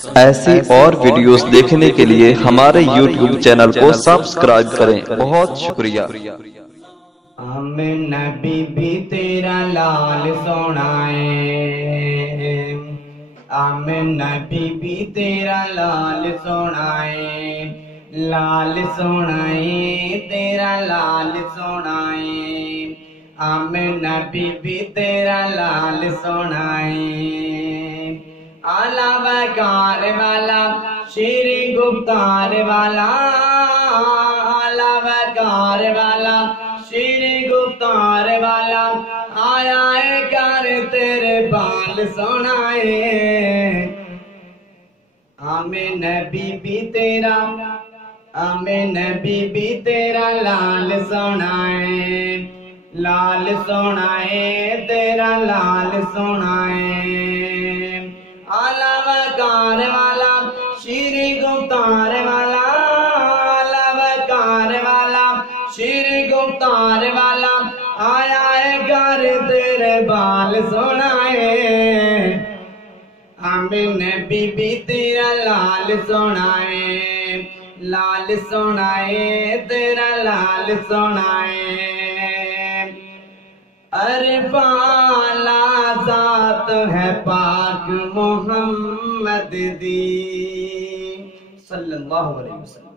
ایسی اور ویڈیوز دیکھنے کے لیے ہمارے یوٹیوب چینل کو سبسکرائب کریں۔ بہت شکریہ۔ آمنہ بی بی تیرا لال سونا ہے، آمنہ بی بی تیرا لال سونا ہے، لال سونا ہے تیرا لال سونا ہے، آمنہ بی بی تیرا لال سونا ہے، آلہ وقار والا شیر گفتار والا، آلہ وقار والا شیر گفتار والا، آیا ہے کر تیرے بال سنائے، آمنہ بی بی تیرا، آمنہ بی بی تیرا لال سنائے، لال سنائے تیرا لال سنائے، آلہ وقار والا شیر گفتار والا، آلہ وقار والا شیر گفتار والا، آیا ہے گھر تیرے بال سنائے، آمنہ بی بی تیرا لال سنائے، لال سنائے تیرا لال سنائے، عرفانہ ذات ہے پاک محمد دی صلی اللہ علیہ وسلم،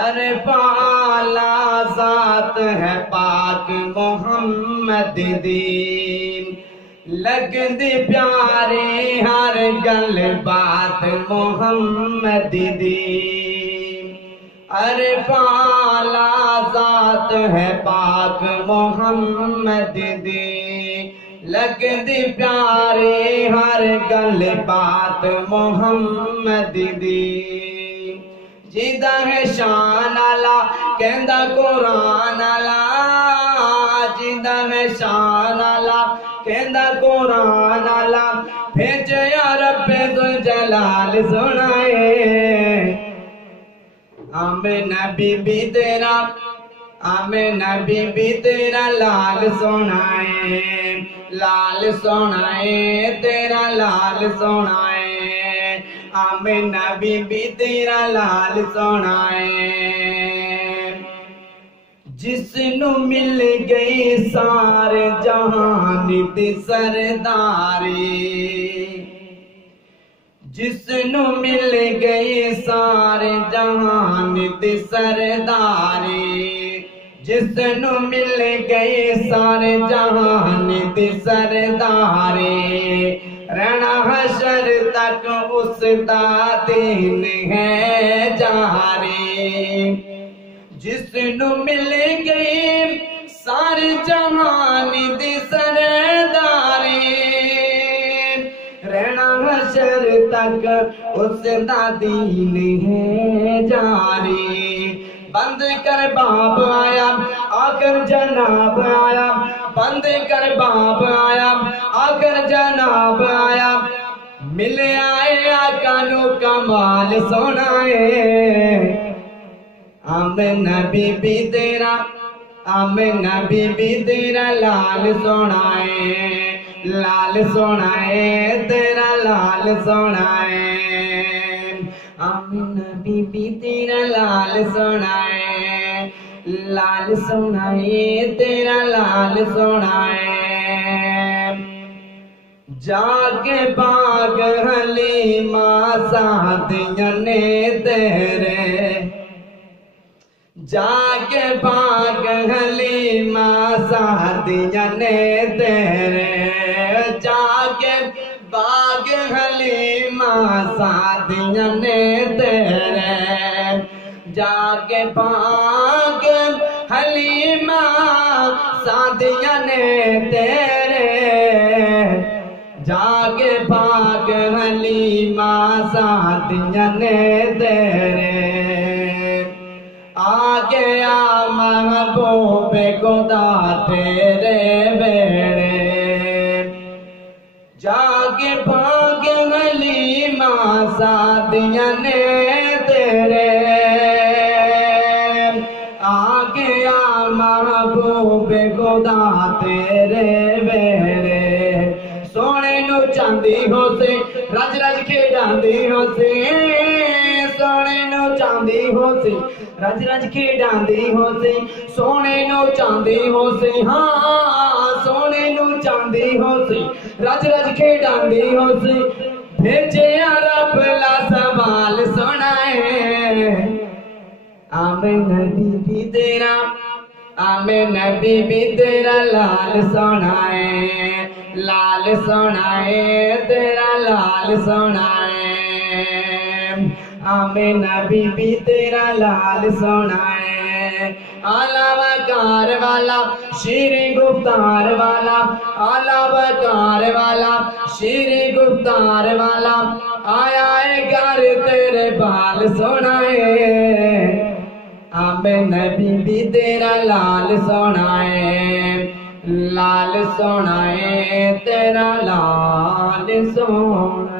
عرفانہ ذات ہے پاک محمد دی، لگ دی پیارے ہر گل بات محمد دی، عرفانہ ذات ہے پاک محمد دی، لگ دی پیارے ہر گل بات محمد دی، جیدہ ہے شان آلہ کہندہ قرآن آلہ، جیدہ ہے شان آلہ کہندہ قرآن آلہ، بھیجے یا رب ذوالجلال سنائے، آمنہ بی بی تیرا، آمنہ بی بی تیرا لال سنائے، لال سنائے تیرا لال سنائے، آمنہ بی بی تیرا لال سنائے، جس نو مل گئی سارے جہان دی سرداری، جس نو مل گئی سارے جہان دی سرداری، جس نو مل گئی سارے جہان دی سرداری، رہنا حشر تک اس دا دین ہے جاری، جس نو مل گئی سارے جہان دی سرداری، رہنا حشر تک اس دا دین ہے جاری، بند کر باب آیا آخر جناب آیا، بند کر باب آیا آخر جناب آیا، ملے آئے آقا نو کمال سنائے، آمنہ بی بی تیرا، آمنہ بی بی تیرا لال سنائے، لال سنائے تیرا لال سنائے، آمنہ بی بی تیرا لال سنائے، لال سنائے تیرا لال سنائے، جا کے باغ حلیمہ سعدیہ نے تیرے، جا کے باغ حلیمہ سعدیہ نے تیرے، جا کے باغ حلیمہ سعدیہ نے تیرے، جا کے باغ حلیمہ سعدیہ نے تیرے، جا کے باغ حلیمہ سعدیہ نے تیرے، آ گیا محبوب خدا تیرے بیڑے، جا کے باغ حلیمہ سعدیہ نے تیرے، آ گیا محبوب خدا تیرے بیڑے، سونے نو چاندی ہو سے رج رج کھیڈا کھیڈاندی ہوسی سونے نو چاندی ہوسی رج رج کھیڈاندی ہوسی سونے نو چاندی ہوسی ہاں سونے نو چاندی ہوسی رج رج کھیڈاندی ہوسی بھیجیا رب لا سوال سنائے آمینہ بی بی تیرا آمینہ بی بی تیرا لال سنائے لال سنائے تیرا لال سنائے آمینہ بی بی تیرا لال سنائے اعلیٰ وقار والا شیریں گفتار والا اعلیٰ وقار والا شیریں گفتار والا آیا ہے گھر تیرے بال سنائے آمینہ بی بی تیرا لال سنائے لال سنائے تیرا لال سنائے